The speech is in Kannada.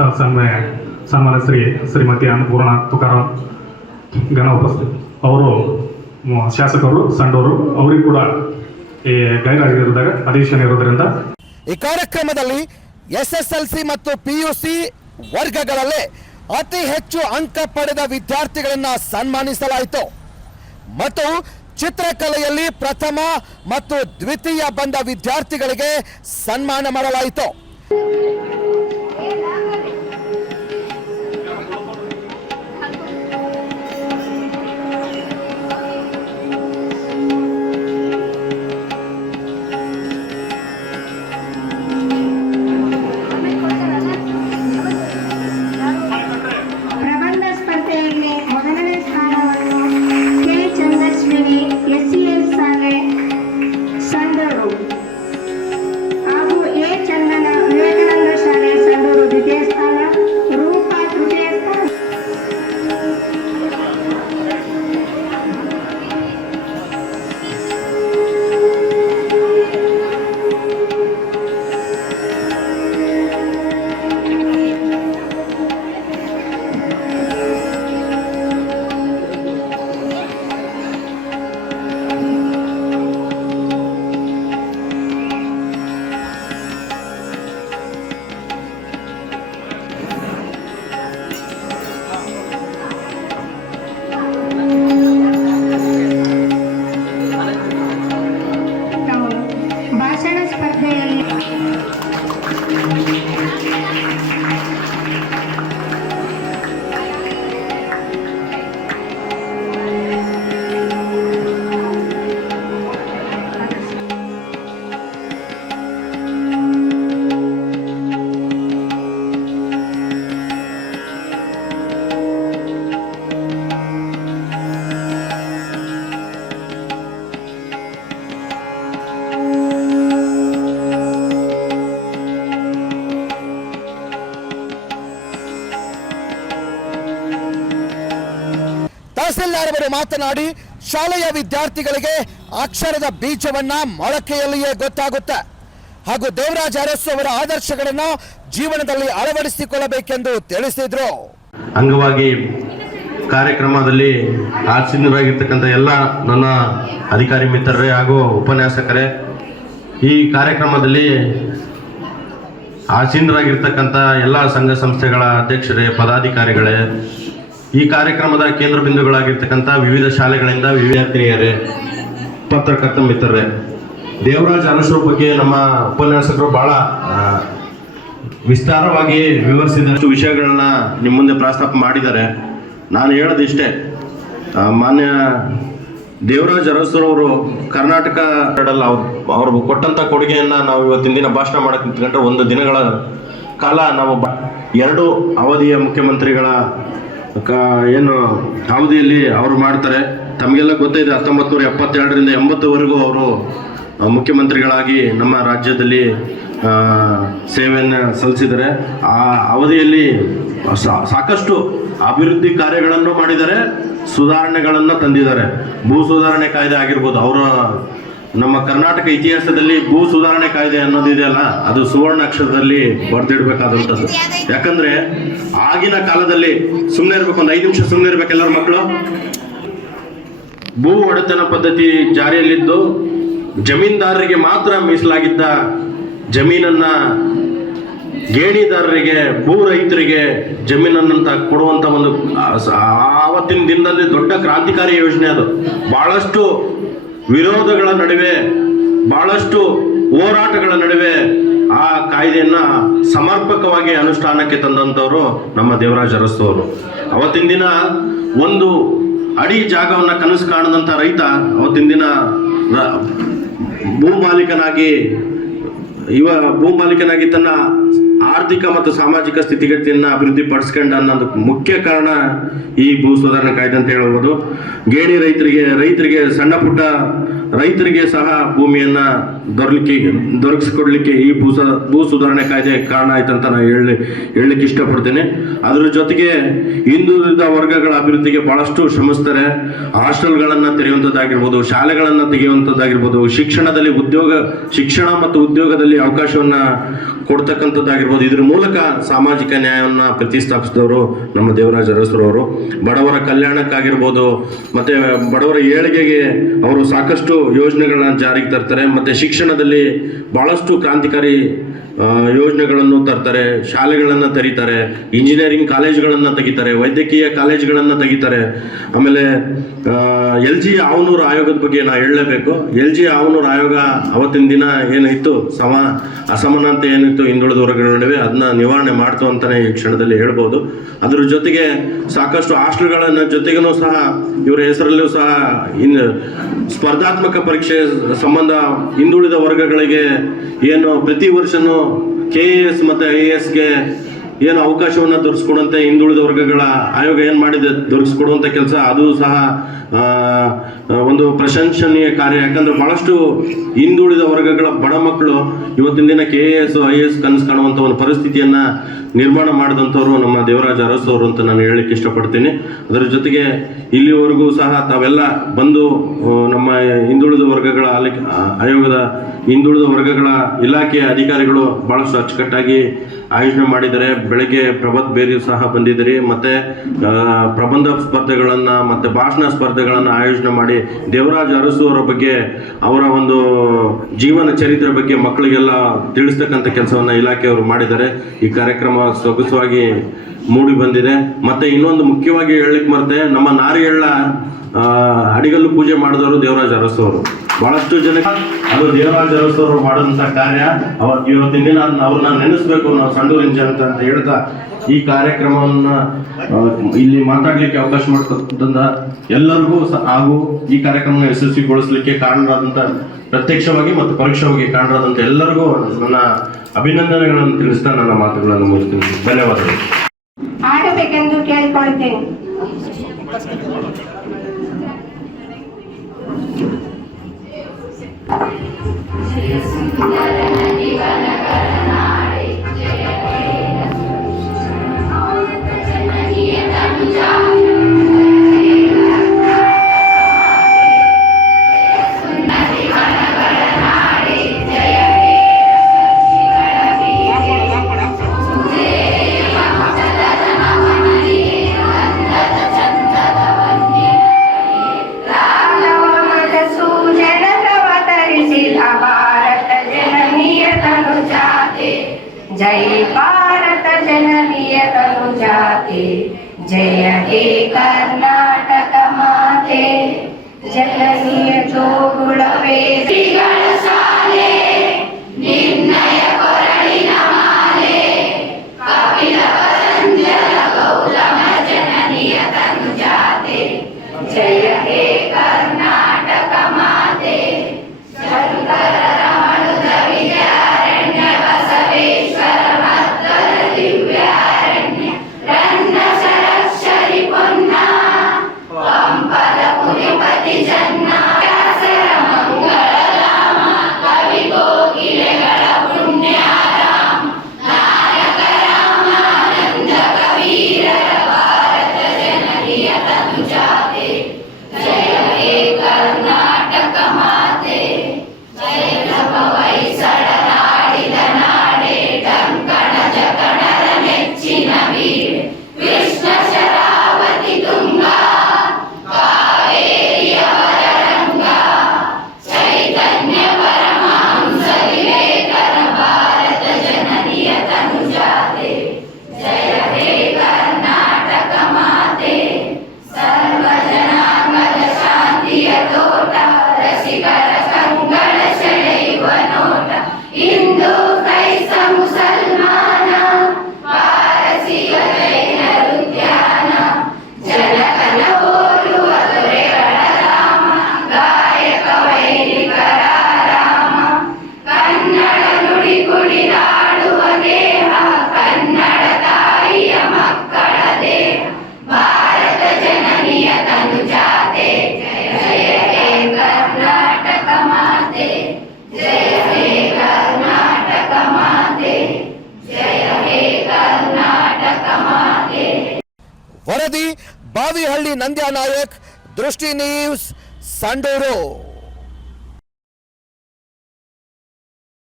ಆಗಿರುವಂತಹ ಸನ್ಮಾನ್ಯ ಶ್ರೀಮತಿ ಅನ್ನಪೂರ್ಣ ತುಕಾರಾಮ್ ಗಣ ಉಪಸ್ಥಿತಿ ಅವರು ಶಾಸಕರು ಸಂಡೂರು ಅವರಿಗೂ ಕೂಡ ಈ ಗೈರಾಗಿರುವುದಾಗ ಅಧಿವೇಶನ ಇರೋದ್ರಿಂದ ಈ ಕಾರ್ಯಕ್ರಮದಲ್ಲಿ SSLC ಮತ್ತು PUC ವರ್ಗಗಳಲ್ಲಿ ಅತಿ ಹೆಚ್ಚು ಅಂಕ ಪಡೆದ ವಿದ್ಯಾರ್ಥಿಗಳನ್ನು ಸನ್ಮಾನಿಸಲಾಯಿತು ಮತ್ತು ಚಿತ್ರಕಲೆಯಲ್ಲಿ ಪ್ರಥಮ ಮತ್ತು ದ್ವಿತೀಯ ಬಂದ ವಿದ್ಯಾರ್ಥಿಗಳಿಗೆ ಸನ್ಮಾನ ಮಾಡಲಾಯಿತು. ತಹಸೀಲ್ದಾರ್ ಅವರು ಮಾತನಾಡಿ ಶಾಲೆಯ ವಿದ್ಯಾರ್ಥಿಗಳಿಗೆ ಅಕ್ಷರದ ಬೀಜವನ್ನ ಮೊಳಕೆಯಲ್ಲಿಯೇ ಗೊತ್ತಾಗುತ್ತೆ ಹಾಗೂ ದೇವರಾಜ್ ಅರಸು ಅವರ ಆದರ್ಶಗಳನ್ನು ಜೀವನದಲ್ಲಿ ಅಳವಡಿಸಿಕೊಳ್ಳಬೇಕೆಂದು ತಿಳಿಸಿದ್ರು. ಅಂಗವಾಗಿ ಕಾರ್ಯಕ್ರಮದಲ್ಲಿ ಆಸೀನರಾಗಿರ್ತಕ್ಕಂಥ ಎಲ್ಲ ನನ್ನ ಅಧಿಕಾರಿ ಮಿತ್ರರೇ ಹಾಗೂ ಉಪನ್ಯಾಸಕರೇ, ಈ ಕಾರ್ಯಕ್ರಮದಲ್ಲಿ ಆಸೀನರಾಗಿರ್ತಕ್ಕಂಥ ಎಲ್ಲ ಸಂಘ ಸಂಸ್ಥೆಗಳ ಅಧ್ಯಕ್ಷರೇ, ಪದಾಧಿಕಾರಿಗಳೇ, ಈ ಕಾರ್ಯಕ್ರಮದ ಕೇಂದ್ರ ಬಿಂದುಗಳಾಗಿರ್ತಕ್ಕಂಥ ವಿವಿಧ ಶಾಲೆಗಳಿಂದ ವಿದ್ಯಾರ್ಥಿನಿಯರೇ, ಪತ್ರಕರ್ತ ಮಿತ್ರರೇ, ದೇವರಾಜ್ ಅರಸರ ಬಗ್ಗೆ ನಮ್ಮ ಉಪನ್ಯಾಸಕರು ಬಹಳ ವಿಸ್ತಾರವಾಗಿ ವಿವರಿಸಿದಷ್ಟು ವಿಷಯಗಳನ್ನ ನಿಮ್ಮ ಮುಂದೆ ಪ್ರಸ್ತಾಪ ಮಾಡಿದ್ದಾರೆ. ನಾನು ಹೇಳೋದಿಷ್ಟೇ, ಮಾನ್ಯ ದೇವರಾಜ್ ಅರಸರವರು ಕರ್ನಾಟಕ ಅವರು ಕೊಟ್ಟಂಥ ಕೊಡುಗೆಯನ್ನು ನಾವು ಇವತ್ತಿನ ದಿನ ಭಾಷಣ ಮಾಡಕ್ಕೆ ನಿಂತ್ಕೊಂಡ್ರೆ ಒಂದು ದಿನಗಳ ಕಾಲ ನಾವು ಎರಡು ಅವಧಿಯ ಮುಖ್ಯಮಂತ್ರಿಗಳ ಏನು ಅವಧಿಯಲ್ಲಿ ಅವರು ಮಾಡ್ತಾರೆ. ತಮಗೆಲ್ಲ ಗೊತ್ತಿದೆ, 1972ರಿಂದ 80ವರೆಗೂ ಅವರು ಮುಖ್ಯಮಂತ್ರಿಗಳಾಗಿ ನಮ್ಮ ರಾಜ್ಯದಲ್ಲಿ ಸೇವೆಯನ್ನು ಸಲ್ಲಿಸಿದ್ದಾರೆ. ಆ ಅವಧಿಯಲ್ಲಿ ಸಾಕಷ್ಟು ಅಭಿವೃದ್ಧಿ ಕಾರ್ಯಗಳನ್ನು ಮಾಡಿದ್ದಾರೆ, ಸುಧಾರಣೆಗಳನ್ನು ತಂದಿದ್ದಾರೆ. ಭೂ ಸುಧಾರಣೆ ಕಾಯ್ದೆ ಆಗಿರ್ಬೋದು, ಅವರ ನಮ್ಮ ಕರ್ನಾಟಕ ಇತಿಹಾಸದಲ್ಲಿ ಭೂ ಸುಧಾರಣೆ ಕಾಯ್ದೆ ಅನ್ನೋದಿದೆಯಲ್ಲ, ಅದು ಸುವರ್ಣ ಅಕ್ಷರದಲ್ಲಿ ಬರೆದಿಡ್ಬೇಕಾದಂಥದ್ದು. ಯಾಕಂದ್ರೆ ಆಗಿನ ಕಾಲದಲ್ಲಿ ಸುಮ್ಮನೆ ಇರ್ಬೇಕು, ಒಂದು 5 ನಿಮಿಷ ಸುಮ್ಮನೆ ಇರ್ಬೇಕು ಎಲ್ಲರ ಮಕ್ಕಳು. ಭೂ ಒಡೆತನ ಪದ್ಧತಿ ಜಾರಿಯಲ್ಲಿದ್ದು ಜಮೀನ್ದಾರರಿಗೆ ಮಾತ್ರ ಮೀಸಲಾಗಿದ್ದ ಜಮೀನನ್ನ ಗೇಣಿದಾರರಿಗೆ, ಭೂ ರೈತರಿಗೆ ಜಮೀನನ್ನಂತ ಕೊಡುವಂತ ಒಂದು ಆವತ್ತಿನ ದಿನದಲ್ಲಿ ದೊಡ್ಡ ಕ್ರಾಂತಿಕಾರಿ ಯೋಜನೆ ಅದು. ಬಹಳಷ್ಟು ವಿರೋಧಗಳ ನಡುವೆ, ಬಹಳಷ್ಟು ಹೋರಾಟಗಳ ನಡುವೆ ಆ ಕಾಯ್ದೆಯನ್ನ ಸಮರ್ಪಕವಾಗಿ ಅನುಷ್ಠಾನಕ್ಕೆ ತಂದಂಥವರು ನಮ್ಮ ದೇವರಾಜ್ ಅರಸು ಅವರು. ಅವತ್ತಿನ ದಿನ ಒಂದು ಅಡಿ ಜಾಗವನ್ನ ಕನಸು ಕಾಣದಂಥ ರೈತ ಅವತ್ತಿನ ದಿನ ಭೂ ಮಾಲೀಕನಾಗಿ ತನ್ನ ಆರ್ಥಿಕ ಮತ್ತು ಸಾಮಾಜಿಕ ಸ್ಥಿತಿಗತಿಯನ್ನ ಅಭಿವೃದ್ಧಿ ಪಡಿಸ್ಕೊಂಡ ಅನ್ನೋದು ಮುಖ್ಯ ಕಾರಣ ಈ ಭೂ ಸುಧಾರಣಾ ಕಾಯ್ದೆ ಅಂತ ಹೇಳ್ಬೋದು. ಗೇಣಿ ರೈತರಿಗೆ ಸಣ್ಣ ಪುಟ್ಟ ರೈತರಿಗೆ ಸಹ ಭೂಮಿಯನ್ನ ದೊರಕಿಸ್ಕೊಡ್ಲಿಕ್ಕೆ ಈ ಭೂ ಸುಧಾರಣೆ ಕಾಯ್ದೆ ಕಾರಣ ಆಯ್ತಂತ ನಾನು ಹೇಳಲಿಕ್ಕೆ ಇಷ್ಟಪಡ್ತೀನಿ. ಅದ್ರ ಜೊತೆಗೆ ಹಿಂದುಳಿದ ವರ್ಗಗಳ ಅಭಿವೃದ್ಧಿಗೆ ಬಹಳಷ್ಟು ಶ್ರಮಿಸ್ತಾರೆ. ಹಾಸ್ಟೆಲ್ಗಳನ್ನು ತೆರೆಯುವಂಥದ್ದಾಗಿರ್ಬೋದು, ಶಾಲೆಗಳನ್ನು ತೆಗೆಯುವಂಥದ್ದಾಗಿರ್ಬೋದು, ಶಿಕ್ಷಣ ಮತ್ತು ಉದ್ಯೋಗದಲ್ಲಿ ಅವಕಾಶವನ್ನ ಕೊಡ್ತಕ್ಕಂಥದ್ದಾಗಿರ್ಬೋದು. ಇದ್ರ ಮೂಲಕ ಸಾಮಾಜಿಕ ನ್ಯಾಯವನ್ನು ಪ್ರತಿಷ್ಠಾಪಿಸಿದವರು ನಮ್ಮ ದೇವರಾಜ ಅರಸುರವರು. ಬಡವರ ಕಲ್ಯಾಣಕ್ಕಾಗಿರ್ಬೋದು, ಮತ್ತೆ ಬಡವರ ಏಳಿಗೆಗೆ ಅವರು ಸಾಕಷ್ಟು ಯೋಜನೆಗಳನ್ನ ಜಾರಿಗೆ ತರ್ತಾರೆ. ಮತ್ತೆ ಶಿಕ್ಷಣದಲ್ಲಿ ಬಹಳಷ್ಟು ಕ್ರಾಂತಿಕಾರಿ ಯೋಜನೆಗಳನ್ನು ತರ್ತಾರೆ. ಶಾಲೆಗಳನ್ನು ತೆರೀತಾರೆ, ಇಂಜಿನಿಯರಿಂಗ್ ಕಾಲೇಜುಗಳನ್ನು ತೆಗಿತಾರೆ, ವೈದ್ಯಕೀಯ ಕಾಲೇಜುಗಳನ್ನು ತೆಗಿತಾರೆ. ಆಮೇಲೆ LG ಆವನೂರು ಆಯೋಗದ ಬಗ್ಗೆ ನಾ ಹೇಳಲೇಬೇಕು. LG ಆವನೂರು ಆಯೋಗ ಅವತ್ತಿನ ದಿನ ಏನಿತ್ತು, ಅಸಮಾನತೆ ಏನಿತ್ತು ಹಿಂದುಳಿದ ವರ್ಗಗಳ ನಡುವೆ, ಅದನ್ನ ನಿವಾರಣೆ ಮಾಡ್ತು ಅಂತಾನೆ ಈ ಕ್ಷಣದಲ್ಲಿ ಹೇಳ್ಬೋದು. ಅದ್ರ ಜೊತೆಗೆ ಸಾಕಷ್ಟು ಹಾಸ್ಟೆಲ್ಗಳನ್ನ ಜೊತೆಗೂ ಸಹ ಇವರ ಹೆಸರಲ್ಲೂ ಸಹ ಸ್ಪರ್ಧಾತ್ಮಕ ಪರೀಕ್ಷೆ ಸಂಬಂಧ ಹಿಂದುಳಿದ ವರ್ಗಗಳಿಗೆ ಏನು ಪ್ರತಿ ವರ್ಷನೂ KAS ಮತ್ತು IASಗೆ ಏನು ಅವಕಾಶವನ್ನು ದೊರಕಿಸ್ಕೊಡುವಂತೆ ಹಿಂದುಳಿದ ವರ್ಗಗಳ ಆಯೋಗ ಏನು ಮಾಡಿದೆ, ದೊರಕಿಸ್ಕೊಡುವಂಥ ಕೆಲಸ, ಅದು ಸಹ ಒಂದು ಪ್ರಶಂಸನೀಯ ಕಾರ್ಯ. ಯಾಕಂದ್ರೆ ಬಹಳಷ್ಟು ಹಿಂದುಳಿದ ವರ್ಗಗಳ ಬಡ ಮಕ್ಕಳು ಇವತ್ತಿನ ದಿನ KAS IAS ಕನಸು ಕಾಣುವಂಥ ಒಂದು ಪರಿಸ್ಥಿತಿಯನ್ನ ನಿರ್ಮಾಣ ಮಾಡಿದಂಥವ್ರು ನಮ್ಮ ದೇವರಾಜ ಅರಸು ಅವರು ಅಂತ ನಾನು ಹೇಳಲಿಕ್ಕೆ ಇಷ್ಟಪಡ್ತೀನಿ. ಅದರ ಜೊತೆಗೆ ಇಲ್ಲಿವರೆಗೂ ಸಹ ತಾವೆಲ್ಲ ಬಂದು ನಮ್ಮ ಹಿಂದುಳಿದ ವರ್ಗಗಳ ಆಯೋಗದ ಹಿಂದುಳಿದ ವರ್ಗಗಳ ಇಲಾಖೆಯ ಅಧಿಕಾರಿಗಳು ಬಹಳಷ್ಟು ಅಚ್ಚುಕಟ್ಟಾಗಿ ಆಯೋಜನೆ ಮಾಡಿದ್ದಾರೆ. ಬೆಳಗ್ಗೆ ಪ್ರಭತ್ ಬೇರಿ ಸಹ ಬಂದಿದ್ದೀರಿ, ಮತ್ತೆ ಪ್ರಬಂಧ ಸ್ಪರ್ಧೆಗಳನ್ನು ಮತ್ತೆ ಭಾಷಣ ಸ್ಪರ್ಧೆಗಳನ್ನು ಆಯೋಜನೆ ಮಾಡಿ ದೇವರಾಜ ಅರಸು ಅವರ ಬಗ್ಗೆ, ಅವರ ಒಂದು ಜೀವನ ಚರಿತ್ರೆ ಬಗ್ಗೆ ಮಕ್ಕಳಿಗೆಲ್ಲ ತಿಳಿಸ್ತಕ್ಕಂಥ ಕೆಲಸವನ್ನು ಇಲಾಖೆಯವರು ಮಾಡಿದ್ದಾರೆ. ಈ ಕಾರ್ಯಕ್ರಮ ಸೊಗಸಾಗಿ ಮೂಡಿ ಬಂದಿದೆ. ಮತ್ತೆ ಇನ್ನೊಂದು ಮುಖ್ಯವಾಗಿ ಹೇಳಲಿಕ್ಕೆ ಮರೆತೆ, ನಮ್ಮ ನಾರಿಯಳ್ಳ ಅಡಿಗಲ್ಲು ಪೂಜೆ ಮಾಡಿದವರು ದೇವರಾಜ ಅರಸು ಅವರು. ಬಹಳಷ್ಟು ಜನ ಅದು ದೇವರಾಜ ಅರಸು ಅವರು ಮಾಡಿದಂಥ ಕಾರ್ಯ. ಇವತ್ತಿನ ದಿನ ಅವ್ರನ್ನ ನೆನೆಸ್ಬೇಕು ನಾವು ಸಂಡೂರಿನ ಜನತೆ ಅಂತ ಹೇಳ್ತಾ ಈ ಕಾರ್ಯಕ್ರಮವನ್ನ ಇಲ್ಲಿ ಮಾತಾಡ್ಲಿಕ್ಕೆ ಅವಕಾಶ ಮಾಡಿಕೊಟ್ಟಂತ ಎಲ್ಲರಿಗೂ ಹಾಗೂ ಈ ಕಾರ್ಯಕ್ರಮ ಯಶಸ್ವಿಗೊಳಿಸಲಿಕ್ಕೆ ಕಾರಣರಾದಂಥ, ಪ್ರತ್ಯಕ್ಷವಾಗಿ ಮತ್ತು ಪರೋಕ್ಷವಾಗಿ ಕಾರಣರಾದಂಥ ಎಲ್ಲರಿಗೂ ನನ್ನ ಅಭಿನಂದನೆಗಳನ್ನು ತಿಳಿಸ್ತಾ ನನ್ನ ಮಾತುಗಳನ್ನು ಮುಗಿಸ್ತೀನಿ. ಧನ್ಯವಾದಗಳು. ಆಡಬೇಕೆಂದು ಕೇಳಿಕೊಳ್ಳುತ್ತೇನೆ. जय भारत जननीय तनुजाते, जय हे कर्नाटक माते, जननीय जोगुळवे ಶ್ರೀಗಳ ಶಾಲೆ, ನಿರ್ಣಯ ಕೊರಳಿನ ಮಾಲೆ, ಕಪಿಲ ಪತಂಜಲ ಗೌತಮ ಜನನಿಯ ತನುಜಾತೆ, ಜಯ ಹೇ ಕರ್ನಾಟಕ ಮಾತೆ, ಶಂಕರ ರಮಣುದ ವಿದ್ಯಾರಣ್ಯ ಬಸವೇಶ್ವರ ಮಧ್ವರ ದಿವ್ಯಾರಣ್ಯ ರನ್ನ ಸರಸ್ವತಿ ಪೊನ್ನ ಪಂಪದ ಪುರಿಪತಿ ಜನ್ನ ವರದಿ ಬಾವಿಹಳ್ಳಿ ನಂದ್ಯಾ ನಾಯಕ್, ದೃಷ್ಟಿ ನ್ಯೂಸ್, ಸಂಡೂರು.